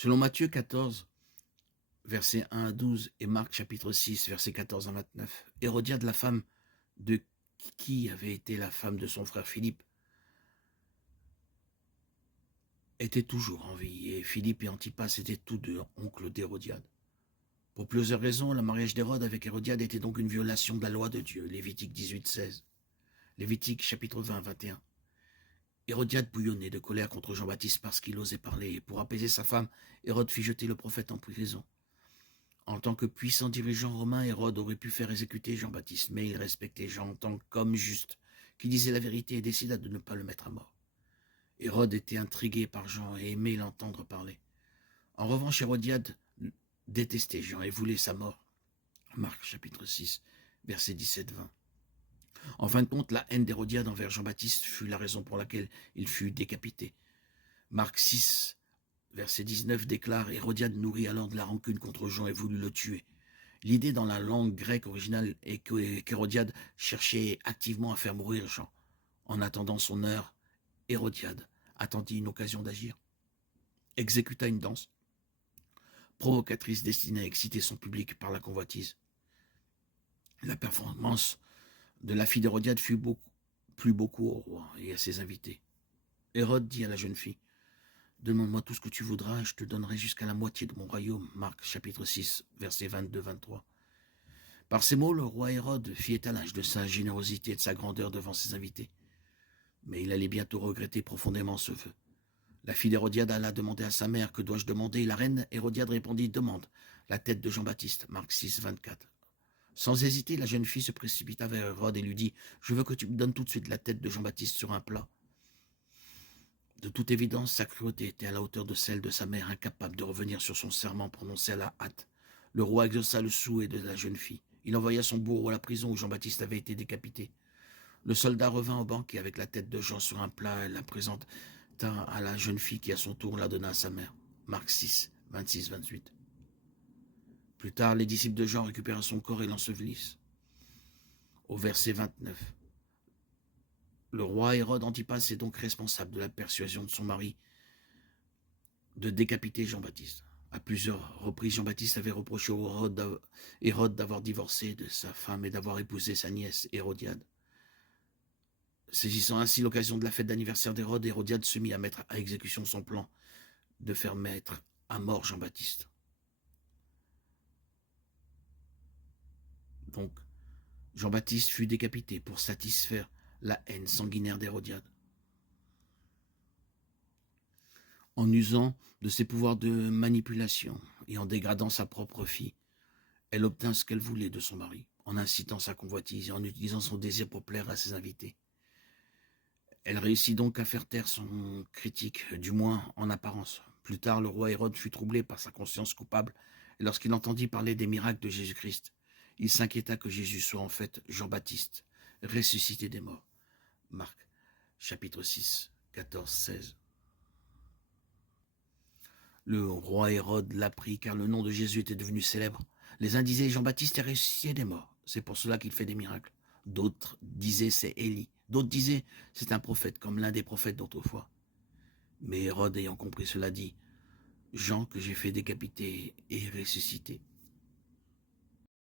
Selon Matthieu 14, versets 1 à 12, et Marc chapitre 6, versets 14 à 29, Hérodiade, la femme de qui avait été la femme de son frère Philippe, était toujours en vie, et Philippe et Antipas étaient tous deux oncles d'Hérodiade. Pour plusieurs raisons, le mariage d'Hérode avec Hérodiade était donc une violation de la loi de Dieu, Lévitique 18, 16, Lévitique chapitre 20, 21. Hérodiade bouillonnait de colère contre Jean-Baptiste parce qu'il osait parler, et pour apaiser sa femme, Hérode fit jeter le prophète en prison. En tant que puissant dirigeant romain, Hérode aurait pu faire exécuter Jean-Baptiste, mais il respectait Jean en tant qu'homme juste, qui disait la vérité et décida de ne pas le mettre à mort. Hérode était intrigué par Jean et aimait l'entendre parler. En revanche, Hérodiade détestait Jean et voulait sa mort. Marc chapitre 6, versets 17-20. En fin de compte, la haine d'Hérodiade envers Jean-Baptiste fut la raison pour laquelle il fut décapité. Marc 6, verset 19 déclare « Hérodiade nourrit alors de la rancune contre Jean et voulut le tuer ». L'idée dans la langue grecque originale est qu'Hérodiade cherchait activement à faire mourir Jean. En attendant son heure, Hérodiade attendit une occasion d'agir, exécuta une danse provocatrice destinée à exciter son public par la convoitise. La performance de la fille d'Hérodiade plut beaucoup au roi et à ses invités. Hérode dit à la jeune fille « Demande-moi tout ce que tu voudras et je te donnerai jusqu'à la moitié de mon royaume. » Marc chapitre 6, versets 22-23. Par ces mots, le roi Hérode fit étalage de sa générosité et de sa grandeur devant ses invités. Mais il allait bientôt regretter profondément ce vœu. La fille d'Hérodiade alla demander à sa mère « Que dois-je demander ?» La reine Hérodiade répondit « Demande la tête de Jean-Baptiste. » Marc 6, 24. Sans hésiter, la jeune fille se précipita vers Hérode et lui dit « Je veux que tu me donnes tout de suite la tête de Jean-Baptiste sur un plat. » De toute évidence, sa cruauté était à la hauteur de celle de sa mère, incapable de revenir sur son serment prononcé à la hâte. Le roi exauça le souhait de la jeune fille. Il envoya son bourreau à la prison où Jean-Baptiste avait été décapité. Le soldat revint au banquet avec la tête de Jean sur un plat et la présenta à la jeune fille qui à son tour la donna à sa mère. Marc 6, 26-28. Plus tard, les disciples de Jean récupèrent son corps et l'ensevelissent. Au verset 29. Le roi Hérode Antipas est donc responsable de la persuasion de son mari de décapiter Jean-Baptiste. À plusieurs reprises, Jean-Baptiste avait reproché au Hérode d'avoir divorcé de sa femme et d'avoir épousé sa nièce Hérodiade. Saisissant ainsi l'occasion de la fête d'anniversaire d'Hérode, Hérodiade se mit à mettre à exécution son plan de faire mettre à mort Jean-Baptiste. Donc, Jean-Baptiste fut décapité pour satisfaire la haine sanguinaire d'Hérodiade. En usant de ses pouvoirs de manipulation et en dégradant sa propre fille, elle obtint ce qu'elle voulait de son mari, en incitant sa convoitise et en utilisant son désir pour plaire à ses invités. Elle réussit donc à faire taire son critique, du moins en apparence. Plus tard, le roi Hérode fut troublé par sa conscience coupable, et lorsqu'il entendit parler des miracles de Jésus-Christ, il s'inquiéta que Jésus soit en fait Jean-Baptiste, ressuscité des morts. Marc, chapitre 6, 14, 16. Le roi Hérode l'apprit car le nom de Jésus était devenu célèbre. Les uns disaient Jean-Baptiste est ressuscité des morts, c'est pour cela qu'il fait des miracles. D'autres disaient c'est Élie. D'autres disaient c'est un prophète comme l'un des prophètes d'autrefois. Mais Hérode ayant compris cela dit Jean que j'ai fait décapiter est ressuscité.